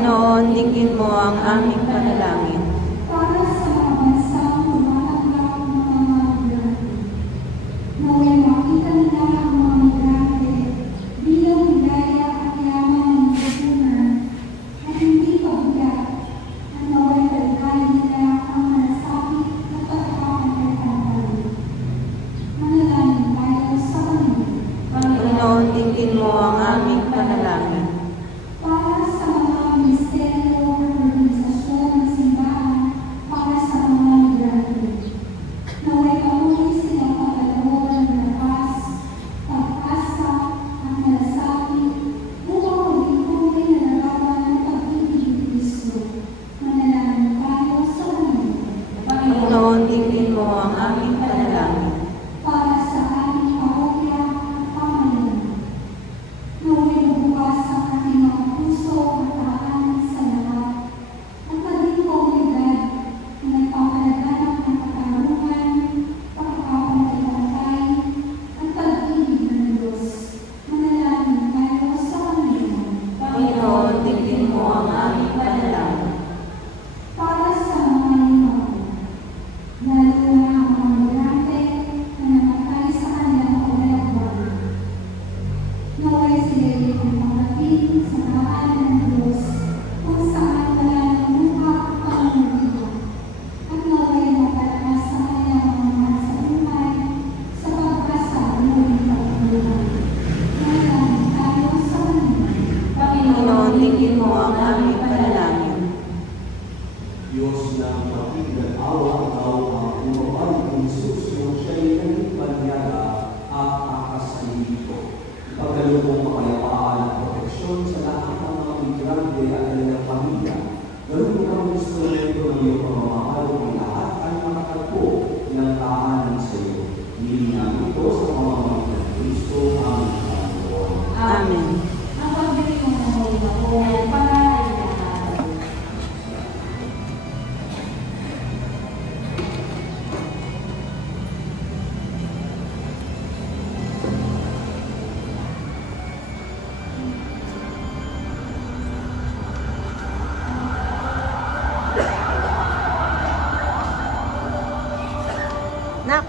Panginoon, dinggin mo ang aming panalangin. Para sa mga bansang tumatanggap ng mga migrante, naway makita nila ang mga migrante bilang hidaya at yaman ng lipunan at hindi pabigat, at naway talikayin nila ang malasakit at pagkakang kailangan. Manalangin tayo sa Panginoon. Panginoon, dinggin mo ang aming panalangin. Para sa mga ministeryo at organisasyon ng simbahan para sa mga migrante, naway patuloy silang pagkaloob ng lakas, pag-asa at malasakit upang maging na narawan ng pag-ibig ni Kristo. Manalangin tayo sa Panginoon. Panginoon, dinggin mo ang aming panalangin. Para sa aming parokya at pamayanan, naway mabukas ang ating mga puso at tahanan sa lahat at maging komunidad na nagpapalaganap ng katarungan, pagkakapagpapatay at pag-ibig ng Diyos. Manalangin tayo sa Panginoon. Panginoon, dinggin mo ang aming panalangin. Para sa mga limaw, lalo na ang mga migrante na namatay sa kanilang paglalakbay. Naway sila'y magpapatid sa daan ng Diyos kung saan wala ng lupa at pangungulila. At naway mapalakas sa kanilang mga mahal sa buhay sa pag-asa ng muling pagkabuhay. Manalangin tayo sa Panginoon. Panginoon, dinggin mo ang aming panalangin. Diyos ng pag-ibig at awa, ikaw ang umabay ng Jesus nung siya'y naging banyaga at akasalibig ko. Ipagkaloob mong kapayapaan at proteksyon sa lahat ng mga migrante at kanilang pamilya. Ganun mo kang instrumento ng iyong pamamahal ng lahat ay makatagpo ng tahanan sa iyo. Hiling namin ito sa pamamagitan ng Kristo ang Panginoon. Amen. Ang pagbili mo ng mga ako para ay lahat. Nak,